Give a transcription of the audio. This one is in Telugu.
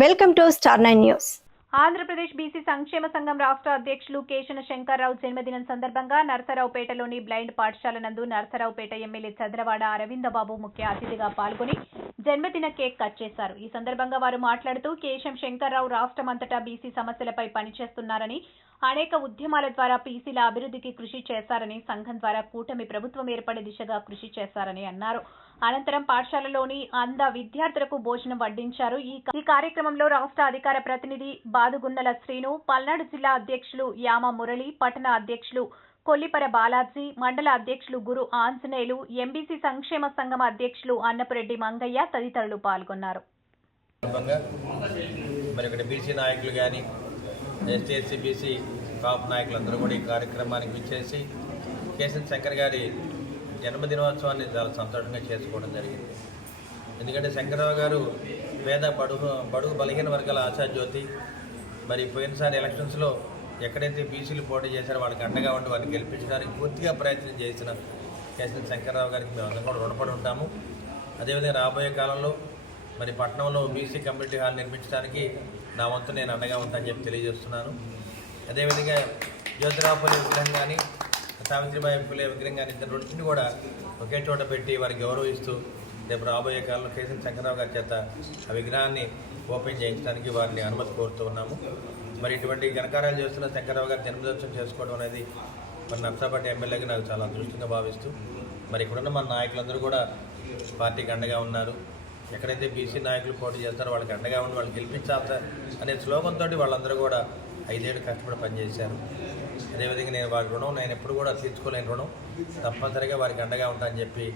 Welcome to star 9 news. Andhra Pradesh BC సంక్షేమ సంఘం రాష్ట్ర అధ్యక్షులు కేశన శంకర్రావు జన్మదినం సందర్భంగా నరసరావుపేటలోని బ్లైండ్ పాఠశాల నందు నరసరావుపేట ఎమ్మెల్యే చంద్రవాడ అరవిందబాబు ముఖ్య అతిథిగా పాల్గొని జన్మదిన కేక్ కట్ చేశారు. ఈ సందర్భంగా వారు మాట్లాడుతూ కేశం శంకర్రావు రాష్ట్రమంతటా బీసీ సమస్యలపై పనిచేస్తున్నారని, అనేక ఉద్యమాల ద్వారా బీసీల అభివృద్ధికి కృషి చేశారని, సంఘం ద్వారా కూటమి ప్రభుత్వం ఏర్పడే దిశగా కృషి చేశారని అన్నారు. అనంతరం పాఠశాలలోని విద్యార్థులకు భోజనం వడ్డించారు. ఈ కార్యక్రమంలో రాష్ట్ర అధికార ప్రతినిధి బాదుగున్నల శ్రీను, పల్నాడు జిల్లా అధ్యక్షులు యామ మురళి, పట్టణ అధ్యక్షులు కొల్లిపర బాలాజీ, మండల అధ్యక్షులు గురు ఆంజనేయులు, ఎంబీసీ సంక్షేమ సంఘం అధ్యక్షులు అన్నపురెడ్డి మంగయ్య తదితరులు పాల్గొన్నారు. బీసీ నాయకులు కానీ ఎస్టీ బీసీ టాప్ నాయకులందరూ కూడా ఈ కార్యక్రమానికి విచ్చేసి కేశవ శంకర్ గారి జన్మదినోత్సవాన్ని చాలా సంతోషంగా చేసుకోవడం జరిగింది. ఎందుకంటే శంకర్రావు గారు పేద బడుగు బలహీన వర్గాల ఆశాజ్యోతి. మరి పోయినసారి ఎలక్షన్స్లో ఎక్కడైతే బీసీలు పోటీ చేశారో వాళ్ళకి అండగా ఉండి వారిని గెలిపించడానికి పూర్తిగా ప్రయత్నం చేసిన కేశవ శంకర్రావు గారికి మేము అందరం కూడా రుణపడి ఉంటాము. అదేవిధంగా రాబోయే కాలంలో మరి పట్టణంలో బీసీ కమ్యూనిటీ హాల్ నిర్మించడానికి నా వంతు నేను అండగా ఉంటానని చెప్పి తెలియజేస్తున్నాను. అదేవిధంగా జ్యోతిరావుపల్లి విగ్రహం కానీ సావిత్రిబాయి ఫులే విగ్రహం కానీ ఇద్దరు రెండింటిని కూడా ఒకే చోట పెట్టి వారికి గౌరవిస్తూ రేపు రాబోయే కాలంలో కేశవ శంకర్రావు గారి చేత ఆ విగ్రహాన్ని ఓపెన్ చేయించడానికి వారిని అనుమతి కోరుతూ ఉన్నాము. మరి ఇటువంటి ఘనకార్యాలు చేస్తున్న శంకర్రావు గారి జన్మదినోత్సవం చేసుకోవడం అనేది మరి నర్సాపేట ఎమ్మెల్యేగా నాకు చాలా అదృష్టంగా భావిస్తూ మరి ఇక్కడున్న మన నాయకులందరూ కూడా పార్టీకి అండగా ఉన్నారు. ఎక్కడైతే బీసీ నాయకులు పోటీ చేస్తారో వాళ్ళకి అండగా ఉండి వాళ్ళు గెలిపించాలి అనే స్లోగంతో వాళ్ళందరూ కూడా 5 ఏళ్ళు కష్టపడి పనిచేశారు. అదేవిధంగా నేను వారి రుణం నేను ఎప్పుడు కూడా తీర్చుకోలేని రుణం, తప్పనిసరిగా వారికి అండగా ఉంటానని చెప్పి